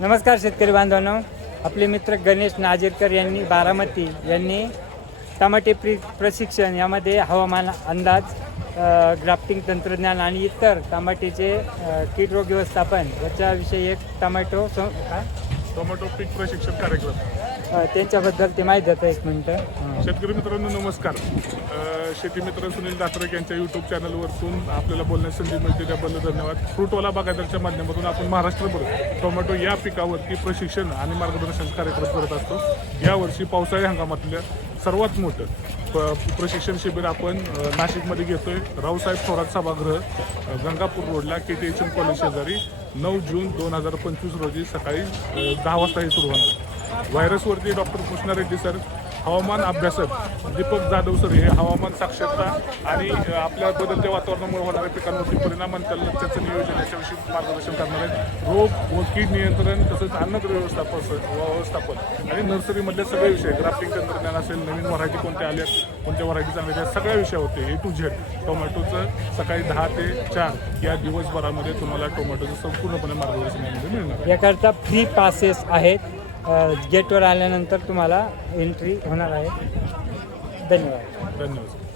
नमस्कार शेतकरी बांधवांनो, आपले मित्र गणेश नाजेरकर यांनी बारामती यांनी टमाटे प्रशिक्षण यामध्ये हवामान अंदाज, ग्राफ्टिंग तंत्रज्ञान आणि इतर टमाटेचे कीड रोग व्यवस्थापन याच्याविषयी एक टोमॅटो पीक प्रशिक्षण कार्यक्रम त्यांच्याबद्दल ते माहिती देतं. एक मिनटं. शेतकरी मित्रांनो नमस्कार. शेती मित्र सुनील दातरक यांच्या यूट्यूब चॅनलवरतून आपल्याला बोलण्यास संधी मिळते त्याबद्दल धन्यवाद. फ्रूटवाला बागायतदारच्या माध्यमातून आपण महाराष्ट्रभर टोमॅटो या पिकावरती प्रशिक्षण आणि मार्गदर्शन कार्यक्रम करत असतो. यावर्षी पावसाळी हंगामातल्या सर्वात मोठं प्रशिक्षण शिबिर आपण नाशिकमध्ये घेतोय. रावसाहेब थोरात सभागृह, गंगापूर रोडला KTHM कॉलेज शेजारी 9 जून 2025 रोजी सकाळी 10 वाजता हे सुरू होणार आहे. व्हायरसवरती डॉक्टर कृष्णा रेड्डी सर, हवामान अभ्यासक दीपक जाधव सर हे हवामान साक्षरता आणि आपल्या बदलत्या वातावरणामुळे होणाऱ्या पिकांवरती परिणाम आणि त्याचं नियोजन याच्याविषयी मार्गदर्शन करणार आहेत. रोग व कीड नियंत्रण तसंच अन्नद्रव्य व्यवस्थापन आणि नर्सरीमधले सगळे विषय, ग्राफ्टिंग तंत्रज्ञान असेल, नवीन व्हरायटी कोणत्या आल्या, कोणत्या व्हरायटी चांगल्या, सगळ्या विषयावरती A to Z टोमॅटोचं सकाळी 10 ते 4 या दिवसभरामध्ये तुम्हाला टोमॅटोचं संपूर्णपणे मार्गदर्शन यामध्ये मिळणार. याकरता फ्री पासेस आहेत. गेटवर आल्यानंतर तुम्हाला एंट्री होणार आहे. धन्यवाद. धन्यवाद.